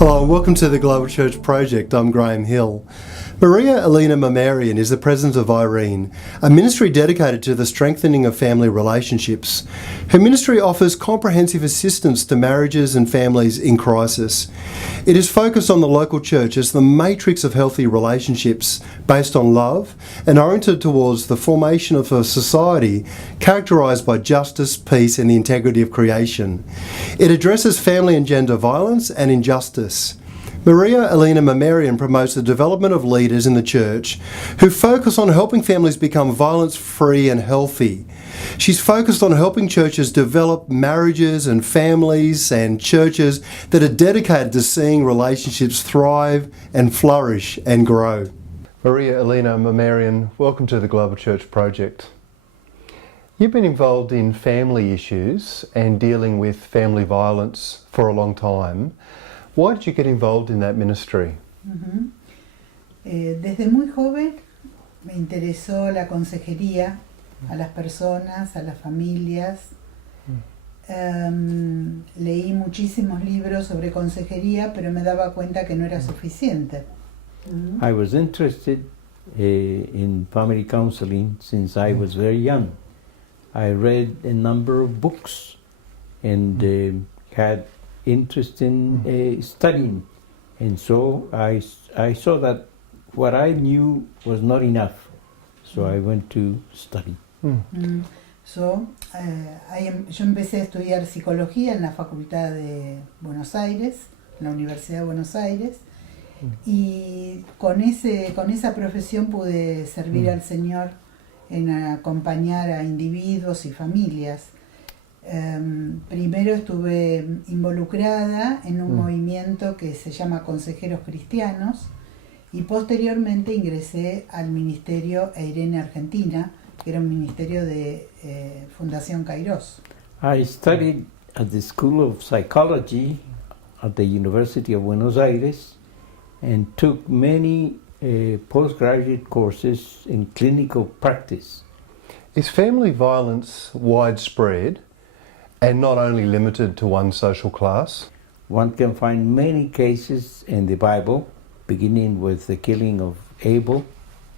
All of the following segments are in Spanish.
Hello and welcome to the Global Church Project. I'm Graham Hill. Maria Elena Mamarian is the president of Irene, a ministry dedicated to the strengthening of family relationships. Her ministry offers comprehensive assistance to marriages and families in crisis. It is focused on the local church as the matrix of healthy relationships based on love and oriented towards the formation of a society characterised by justice, peace and the integrity of creation. It addresses family and gender violence and injustice. Maria Elena Mamarian promotes the development of leaders in the church who focus on helping families become violence-free and healthy. She's focused on helping churches develop marriages and families and churches that are dedicated to seeing relationships thrive and flourish and grow. Maria Elena Mamarian, welcome to the Global Church Project. You've been involved in family issues and dealing with family violence for a long time. Why did you get involved in that ministry? Desde muy joven me interesó la consejería a las personas, a las familias. Leí muchísimos libros sobre consejería, pero me daba cuenta que no era suficiente. I was interested in family counseling since I was very young. I read a number of books and had interest in studying, and so I saw that what I knew was not enough, so I went to study. Yo empecé a estudiar psicología en la Facultad de Buenos Aires, en la Universidad de Buenos Aires, y con esa profesión pude servir al Señor en acompañar a individuos y familias. Primero estuve involucrada en un movimiento que se llama Consejeros Cristianos y posteriormente ingresé al Ministerio Irene Argentina, que era un ministerio de Fundación Kairos. I studied at the School of Psychology at the University of Buenos Aires and took many postgraduate courses in clinical practice. Is family violence widespread and not only limited to one social class? One can find many cases in the Bible, beginning with the killing of Abel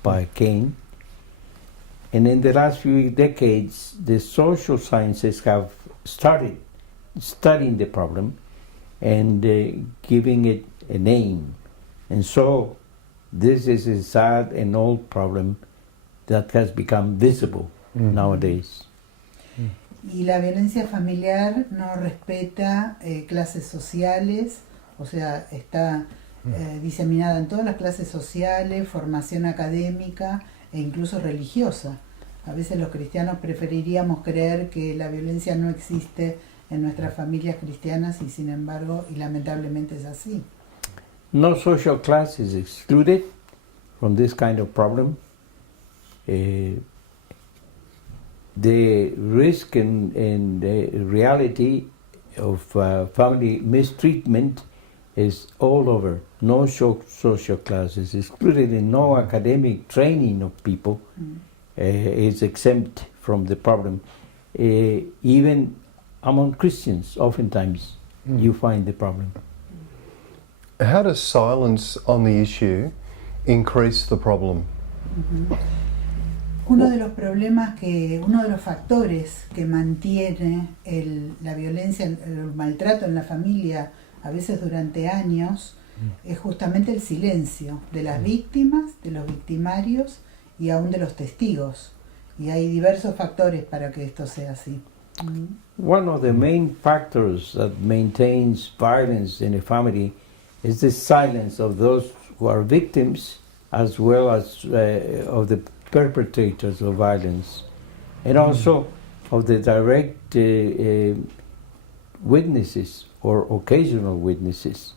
by Cain. And in the last few decades, the social sciences have started studying the problem and giving it a name. And so this is a sad and old problem that has become visible nowadays. Y la violencia familiar no respeta clases sociales, o sea, está diseminada en todas las clases sociales, formación académica e incluso religiosa. A veces los cristianos preferiríamos creer que la violencia no existe en nuestras familias cristianas y sin embargo, y lamentablemente es así. No social class is excluded from this kind of problem. The risk and the reality of family mistreatment is all over. No social class is excluded, and no academic training of people is exempt from the problem. Even among Christians, oftentimes, you find the problem. How does silence on the issue increase the problem? Uno de los factores que mantiene la violencia, el maltrato en la familia, a veces durante años, es justamente el silencio de las víctimas, de los victimarios y aún de los testigos. Y hay diversos factores para que esto sea así. One of the main factors that maintains violence in a family is the silence of those who are victims as well as of the perpetrators of violence, and also of the direct witnesses or occasional witnesses.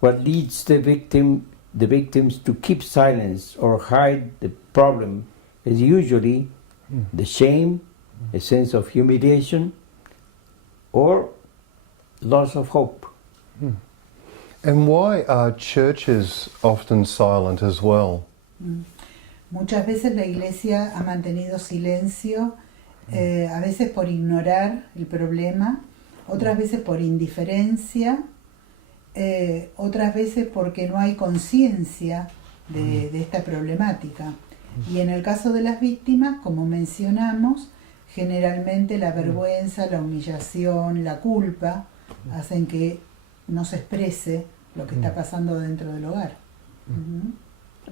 What leads the victims to keep silence or hide the problem is usually the shame, a sense of humiliation, or loss of hope. And why are churches often silent as well? Muchas veces la Iglesia ha mantenido silencio, a veces por ignorar el problema, otras veces por indiferencia otras veces porque no hay conciencia de esta problemática. Y en el caso de las víctimas, como mencionamos, generalmente la vergüenza, la humillación, la culpa hacen que no se exprese lo que está pasando dentro del hogar.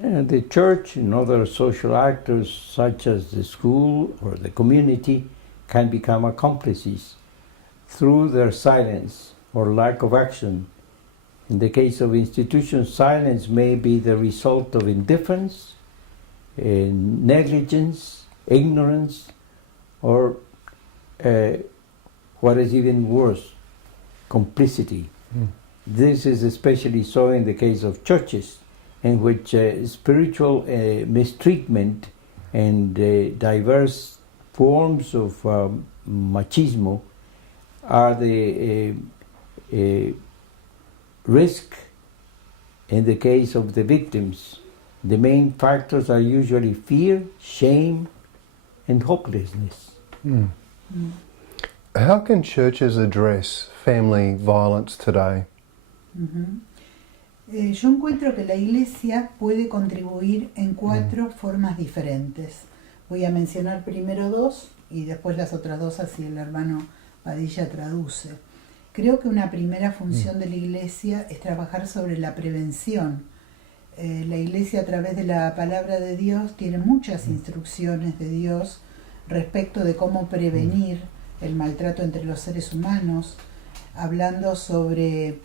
And the church and other social actors, such as the school or the community, can become accomplices through their silence or lack of action. In the case of institutions, silence may be the result of indifference, negligence, ignorance, or what is even worse, complicity. This is especially so in the case of churches, in which spiritual mistreatment and diverse forms of machismo are the risk in the case of the victims. The main factors are usually fear, shame, and hopelessness. How can churches address family violence today? Yo encuentro que la Iglesia puede contribuir en 4 formas diferentes. Voy a mencionar primero 2 y después las otras 2 así el hermano Padilla traduce. Creo que una primera función de la Iglesia es trabajar sobre la prevención. La Iglesia, a través de la palabra de Dios, tiene muchas instrucciones de Dios respecto de cómo prevenir el maltrato entre los seres humanos, hablando sobre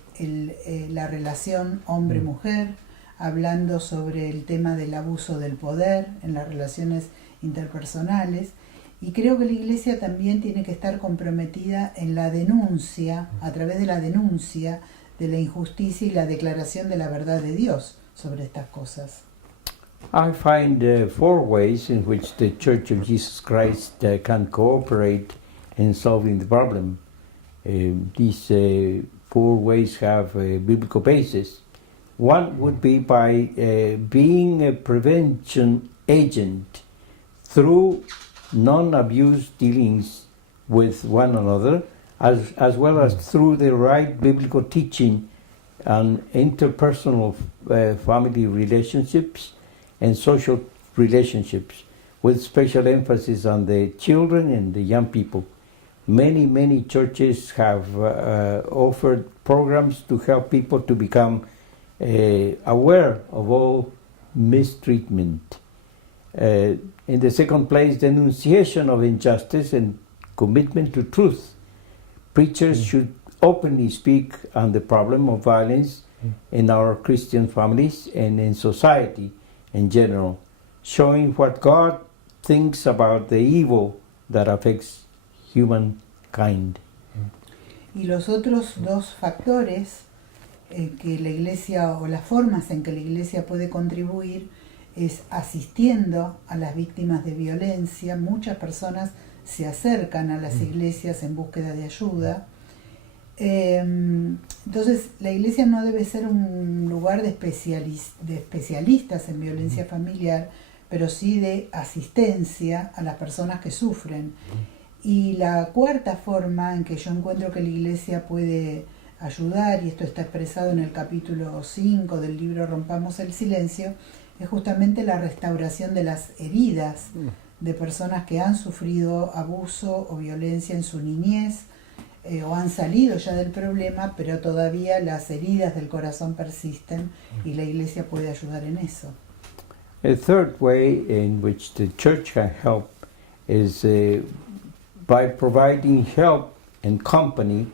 la relación hombre-mujer, hablando sobre el tema del abuso del poder en las relaciones interpersonales. Y creo que la Iglesia también tiene que estar comprometida en la denuncia, a través de la denuncia de la injusticia y la declaración de la verdad de Dios sobre estas cosas. I find 4 ways in which the Church of Jesus Christ can cooperate in solving the problem. These 4 ways have a biblical basis. One would be by being a prevention agent through non-abuse dealings with one another, as well as through the right biblical teaching on interpersonal family relationships and social relationships, with special emphasis on the children and the young people. Many churches have offered programs to help people to become aware of all mistreatment. In the second place, denunciation of injustice and commitment to truth. Preachers should openly speak on the problem of violence in our Christian families and in society in general, showing what God thinks about the evil that affects humankind. Y los otros 2 factores que la Iglesia, o las formas en que la Iglesia puede contribuir, es asistiendo a las víctimas de violencia. Muchas personas se acercan a las iglesias en búsqueda de ayuda. Entonces, la Iglesia no debe ser un lugar de especialistas en violencia familiar, pero sí de asistencia a las personas que sufren. Y la 4ª forma en que yo encuentro que la Iglesia puede ayudar, y esto está expresado en el capítulo 5 del libro Rompamos el Silencio, es justamente la restauración de las heridas de personas que han sufrido abuso o violencia en su niñez, o han salido ya del problema, pero todavía las heridas del corazón persisten, y la Iglesia puede ayudar en eso. A third way in which the church can help is by providing help and company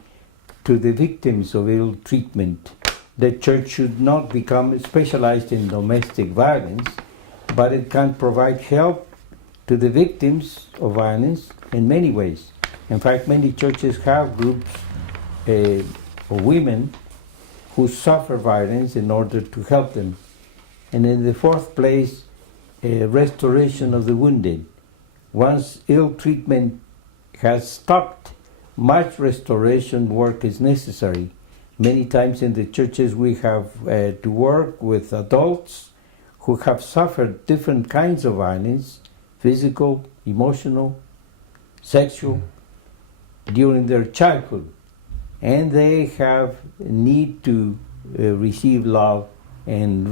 to the victims of ill treatment. The church should not become specialized in domestic violence, but it can provide help to the victims of violence in many ways. In fact, many churches have groups of women who suffer violence in order to help them. And in the 4th place, restoration of the wounded. Once ill treatment has stopped, much restoration work is necessary. Many times in the churches we have to work with adults who have suffered different kinds of violence, physical, emotional, sexual, during their childhood. And they have need to receive love and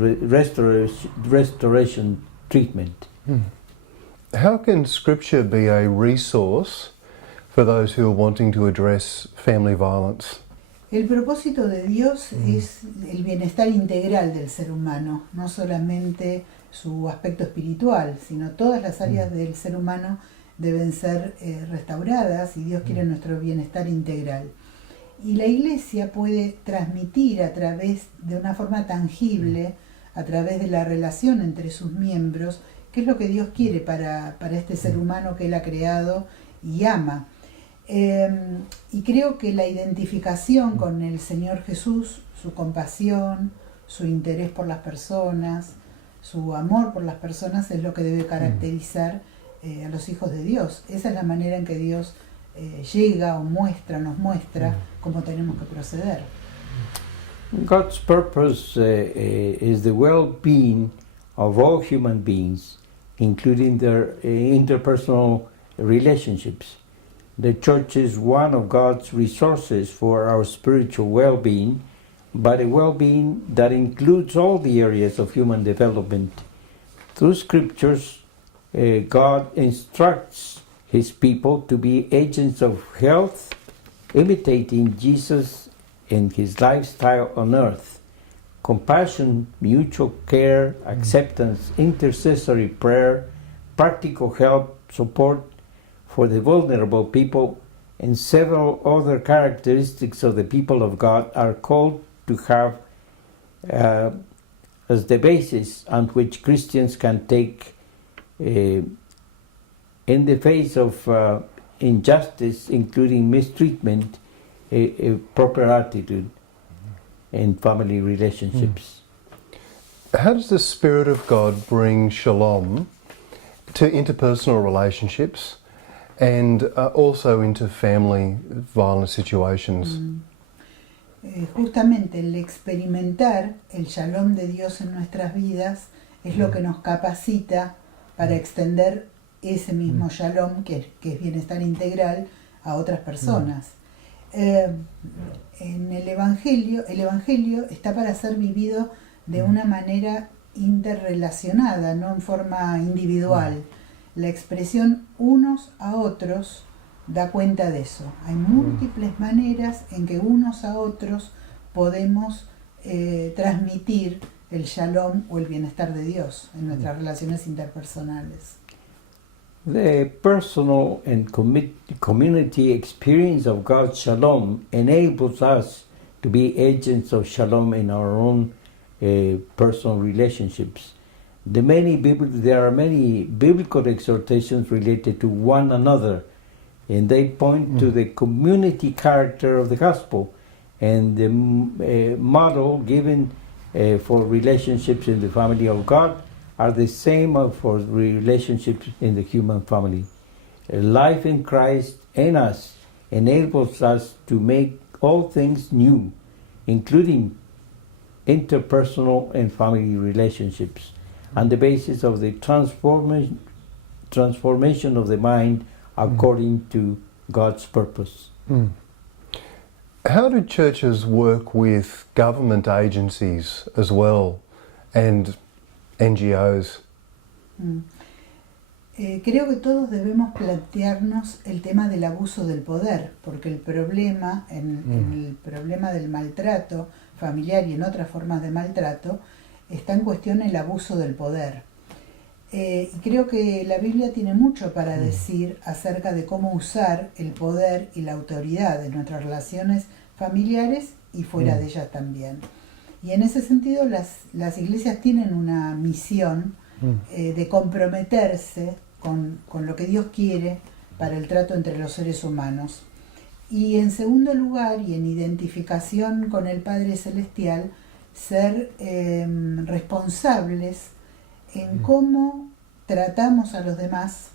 restoration treatment. How can Scripture be a resource for those who are wanting to address family violence? El propósito de Dios es el bienestar integral del ser humano, no solamente su aspecto espiritual, sino todas las áreas del ser humano deben ser restauradas y Dios quiere nuestro bienestar integral. Y la Iglesia puede transmitir a través de una forma tangible, a través de la relación entre sus miembros, qué es lo que Dios quiere para este ser humano que Él ha creado y ama. Y creo que la identificación con el Señor Jesús, su compasión, su interés por las personas, su amor por las personas es lo que debe caracterizar a los hijos de Dios. Esa es la manera en que Dios llega o nos muestra cómo tenemos que proceder. God's purpose is the well-being of all human beings, including their interpersonal relationships. The church is one of God's resources for our spiritual well-being, but a well-being that includes all the areas of human development. Through scriptures, God instructs His people to be agents of health, imitating Jesus and His lifestyle on earth. Compassion, mutual care, acceptance, intercessory prayer, practical help, support for the vulnerable people, and several other characteristics of the people of God are called to have as the basis on which Christians can take, in the face of injustice, including mistreatment, a proper attitude in family relationships. How does the Spirit of God bring shalom to interpersonal relationships and also into family violence situations? Justamente el experimentar el shalom de Dios en nuestras vidas es lo que nos capacita para extender ese mismo shalom, que es bienestar integral, a otras personas. En el Evangelio está para ser vivido de una manera interrelacionada, no en forma individual. La expresión unos a otros da cuenta de eso. Hay múltiples maneras en que unos a otros podemos transmitir el shalom o el bienestar de Dios en nuestras relaciones interpersonales. The personal and community experience of God's shalom enables us to be agents of shalom in our own personal relationships. There are many biblical exhortations related to one another, and they point to the community character of the gospel and the model given for relationships in the family of God are the same for relationships in the human family. Life in Christ in us enables us to make all things new, including interpersonal and family relationships, on the basis of the transformation of the mind according to God's purpose. How do churches work with government agencies as well and NGOs? Creo que todos debemos plantearnos el tema del abuso del poder, porque el problema, en el problema del maltrato familiar y en otras formas de maltrato, está en cuestión el abuso del poder. Y creo que la Biblia tiene mucho para decir acerca de cómo usar el poder y la autoridad en nuestras relaciones familiares y fuera de ellas también. Y en ese sentido las iglesias tienen una misión de comprometerse con lo que Dios quiere para el trato entre los seres humanos. Y en segundo lugar, y en identificación con el Padre Celestial, ser responsables en cómo tratamos a los demás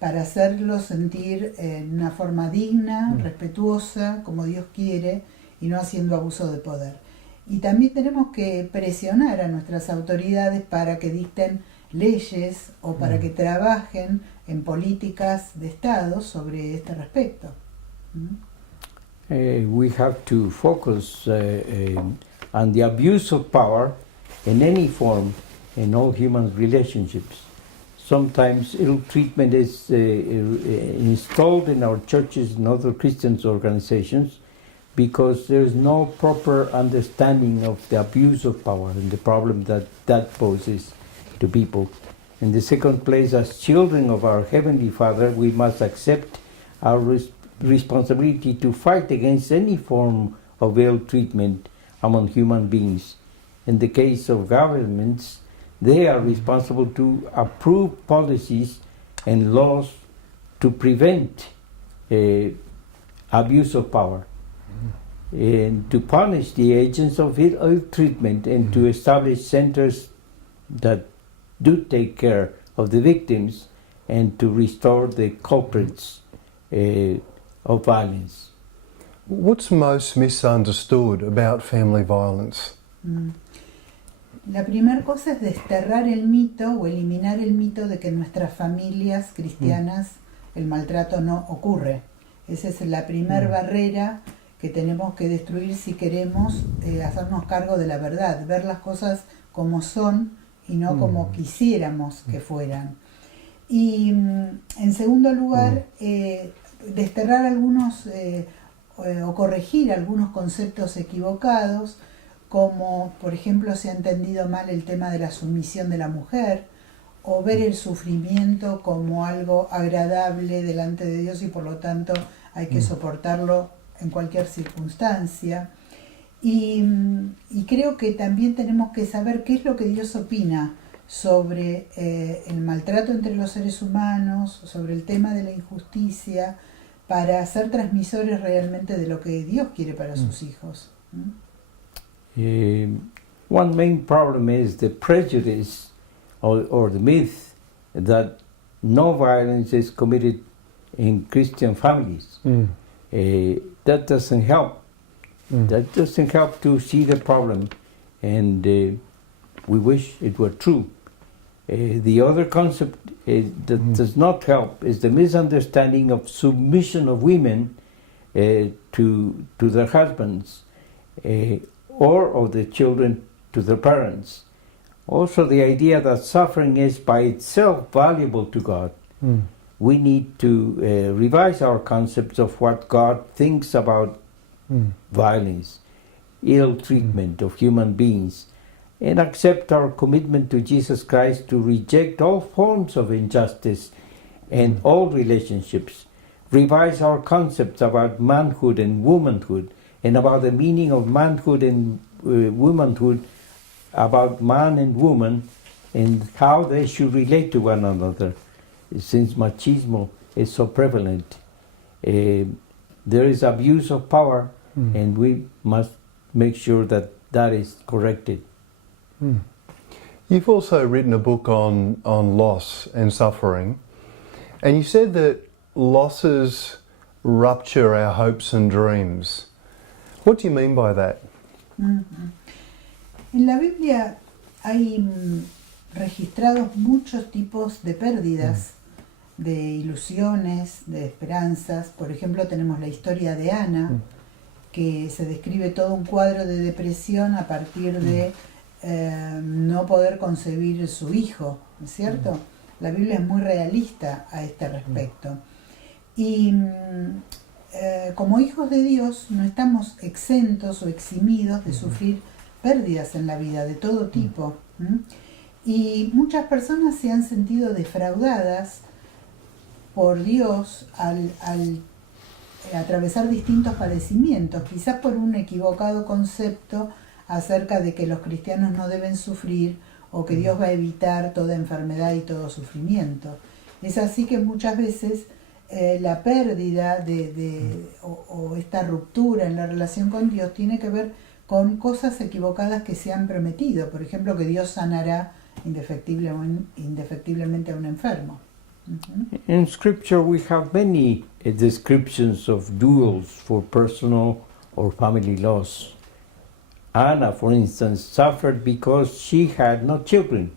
para hacerlos sentir en una forma digna, respetuosa, como Dios quiere, y no haciendo abuso de poder. Y también tenemos que presionar a nuestras autoridades para que dicten leyes o para que trabajen en políticas de Estado sobre este respecto. We have to focus and the abuse of power in any form in all human relationships. Sometimes ill treatment is installed in our churches and other Christian organizations because there is no proper understanding of the abuse of power and the problem that poses to people. In the second place, as children of our Heavenly Father, we must accept our responsibility to fight against any form of ill treatment among human beings. In the case of governments, they are responsible to approve policies and laws to prevent abuse of power, and to punish the agents of ill treatment, and to establish centers that do take care of the victims and to restore the culprits of violence. What's most misunderstood about family violence? La primera cosa es desterrar el mito o eliminar el mito de que en nuestras familias cristianas el maltrato no ocurre. Esa es la primera barrera que tenemos que destruir si queremos hacernos cargo de la verdad, ver las cosas como son y no como quisiéramos que fueran. Y en segundo lugar, desterrar algunos o corregir algunos conceptos equivocados, como por ejemplo se ha entendido mal el tema de la sumisión de la mujer, o ver el sufrimiento como algo agradable delante de Dios y por lo tanto hay que soportarlo en cualquier circunstancia. Y creo que también tenemos que saber qué es lo que Dios opina sobre el maltrato entre los seres humanos, sobre el tema de la injusticia, para ser transmisores realmente de lo que Dios quiere para sus hijos. One main problem is the prejudice or the myth that no violence is committed in Christian families. That doesn't help. That doesn't help to see the problem, and we wish it were true. The other concept that does not help is the misunderstanding of submission of women to their husbands, or of the children to their parents. Also the idea that suffering is by itself valuable to God. We need to revise our concepts of what God thinks about violence, ill treatment of human beings, and accept our commitment to Jesus Christ to reject all forms of injustice and all relationships, revise our concepts about manhood and womanhood, and about the meaning of manhood and womanhood, about man and woman, and how they should relate to one another, since machismo is so prevalent. There is abuse of power, and we must make sure that that is corrected. You've also written a book on loss and suffering, and you said that losses rupture our hopes and dreams. What do you mean by that? En la Biblia hay registrados muchos tipos de pérdidas, de ilusiones, de esperanzas. Por ejemplo, tenemos la historia de Ana, que se describe todo un cuadro de depresión a partir de no poder concebir su hijo, ¿no es cierto? La Biblia es muy realista a este respecto. Y como hijos de Dios no estamos exentos o eximidos de sufrir pérdidas en la vida de todo tipo. Y muchas personas se han sentido defraudadas por Dios al atravesar distintos padecimientos, quizás por un equivocado concepto acerca de que los cristianos no deben sufrir o que Dios va a evitar toda enfermedad y todo sufrimiento. Es así que muchas veces la pérdida o esta ruptura en la relación con Dios tiene que ver con cosas equivocadas que se han prometido. Por ejemplo, que Dios sanará indefectiblemente a un enfermo. In Scripture we have many descriptions of duels for personal or family loss. Anna, for instance, suffered because she had no children.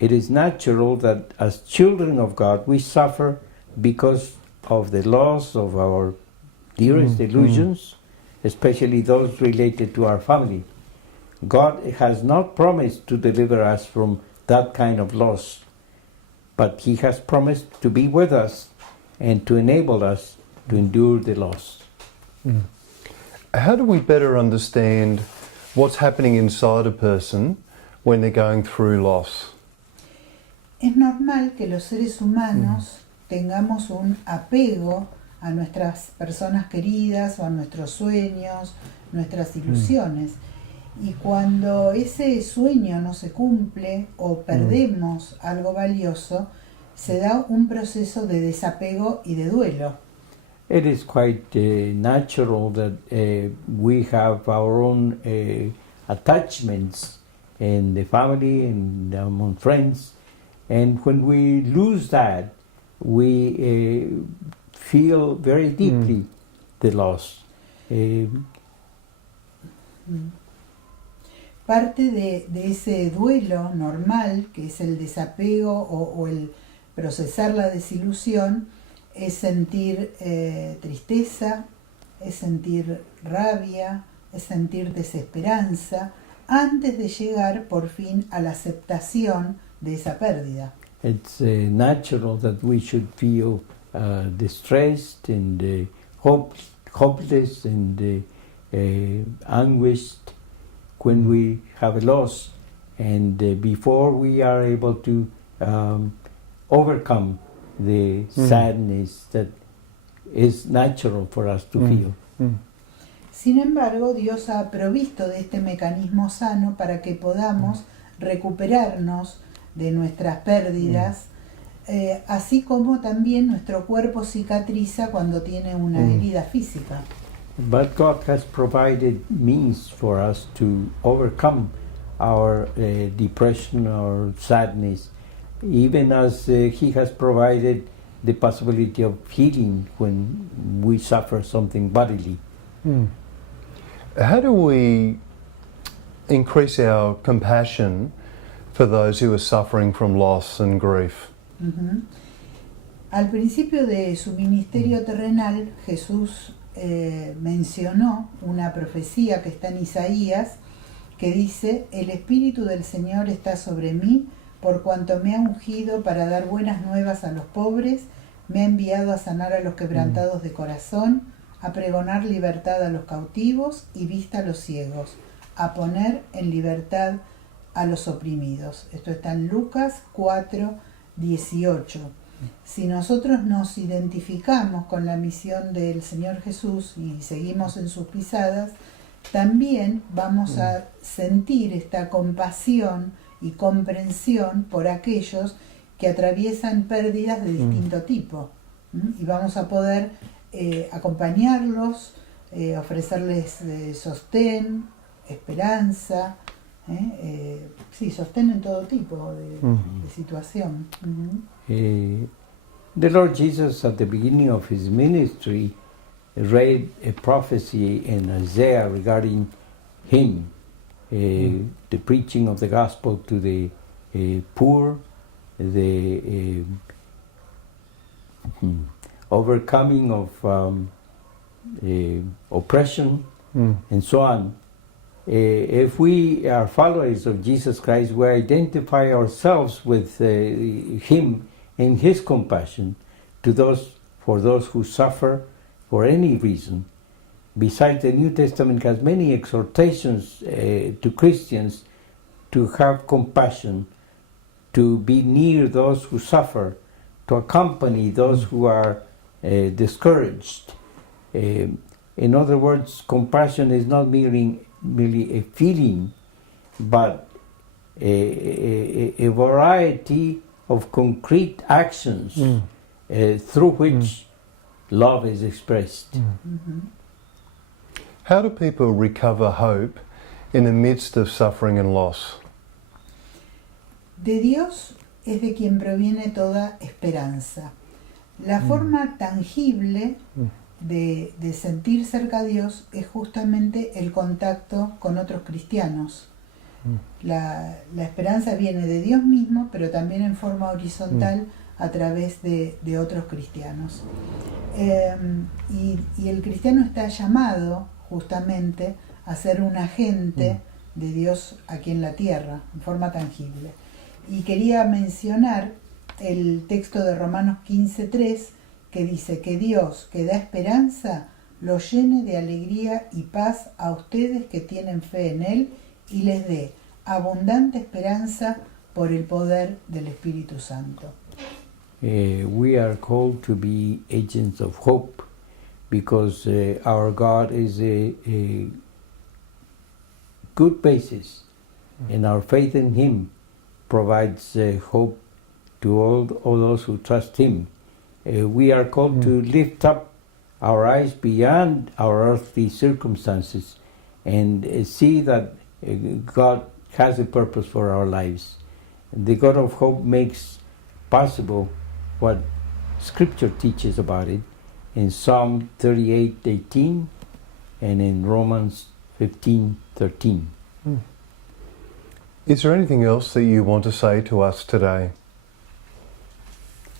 It is natural that as children of God we suffer because of the loss of our dearest illusions, especially those related to our family. God has not promised to deliver us from that kind of loss, but He has promised to be with us and to enable us to endure the loss. How do we better understand what's happening inside a person when they're going through loss? Es normal que los seres humanos tengamos un apego a nuestras personas queridas o a nuestros sueños, nuestras ilusiones. Y cuando ese sueño no se cumple o perdemos algo valioso, se da un proceso de desapego y de duelo. It is quite natural that we have our own attachments in the family and among friends, and when we lose that, we feel very deeply the loss. Parte de ese duelo normal, que es el desapego o el procesar la desilusión, es sentir tristeza, es sentir rabia, es sentir desesperanza, antes de llegar por fin a la aceptación de esa pérdida. It's natural that we should feel distressed and hopeless and anguished when we have a loss, and before we are able to overcome the sadness that is natural for us to feel. Sin embargo, Dios ha provisto de este mecanismo sano para que podamos recuperarnos de nuestras pérdidas, así como también nuestro cuerpo cicatriza cuando tiene una herida física. But God has provided means for us to overcome our depression or sadness, even as He has provided the possibility of healing when we suffer something bodily. How do we increase our compassion for those who are suffering from loss and grief? Al principio de su ministerio terrenal, Jesús mencionó una profecía que está en Isaías, que dice: el Espíritu del Señor está sobre mí, por cuanto me ha ungido para dar buenas nuevas a los pobres, me ha enviado a sanar a los quebrantados de corazón, a pregonar libertad a los cautivos y vista a los ciegos, a poner en libertad a los oprimidos. Esto está en Lucas 4:18. Si nosotros nos identificamos con la misión del Señor Jesús y seguimos en sus pisadas, también vamos a sentir esta compasión y comprensión por aquellos que atraviesan pérdidas de distinto tipo. Y vamos a poder acompañarlos, ofrecerles sostén, esperanza, sostén en todo tipo de situación. The Lord Jesus, at the beginning of His ministry, read a prophecy in Isaiah regarding Him, the preaching of the gospel to the poor, the overcoming of oppression, and so on. If we are followers of Jesus Christ, we identify ourselves with Him and His compassion for those who suffer for any reason. Besides, the New Testament has many exhortations to Christians to have compassion, to be near those who suffer, to accompany those who are discouraged. In other words, compassion is not merely a feeling, but a variety of concrete actions through which love is expressed. How do people recover hope in the midst of suffering and loss? De Dios es de quien proviene toda esperanza. La forma tangible de sentir cerca a Dios es justamente el contacto con otros cristianos. La esperanza viene de Dios mismo, pero también en forma horizontal a través de otros cristianos. Y el cristiano está llamado justamente a ser un agente de Dios aquí en la tierra, en forma tangible. Y quería mencionar el texto de Romanos 15:3, que dice que Dios, que da esperanza, lo llene de alegría y paz a ustedes que tienen fe en Él y les dé abundante esperanza por el poder del Espíritu Santo. We are called to be agents of hope because our God is a good basis, and our faith in Him provides hope to all those who trust Him. We are called to lift up our eyes beyond our earthly circumstances and see that God has a purpose for our lives. The God of hope makes possible what Scripture teaches about it in Psalm 38:18 and in Romans 15:13. Is there anything else that you want to say to us today?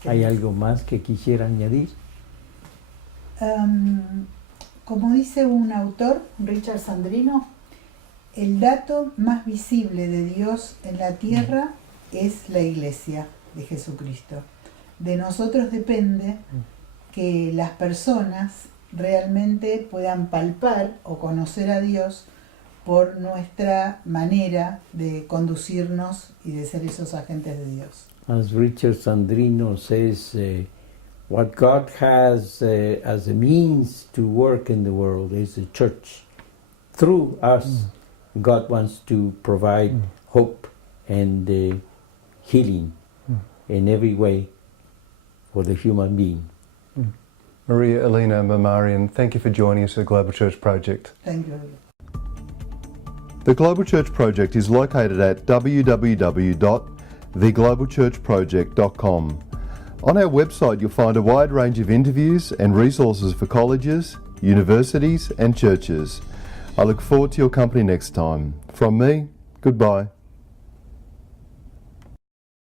¿Hay algo más que quisiera añadir? Como dice un autor, Richard Sandrino, el dato más visible de Dios en la tierra es la Iglesia de Jesucristo. De nosotros depende que las personas realmente puedan palpar o conocer a Dios por nuestra manera de conducirnos y de ser esos agentes de Dios. As Richard Sandrino says, what God has as a means to work in the world is the church. Through us, God wants to provide hope and healing in every way for the human being. Maria Elena Mamarian, thank you for joining us at the Global Church Project. Thank you. The Global Church Project is located at www.theglobalchurchproject.com. On our website you'll find a wide range of interviews and resources for colleges, universities and churches. I look forward to your company next time. From me, goodbye.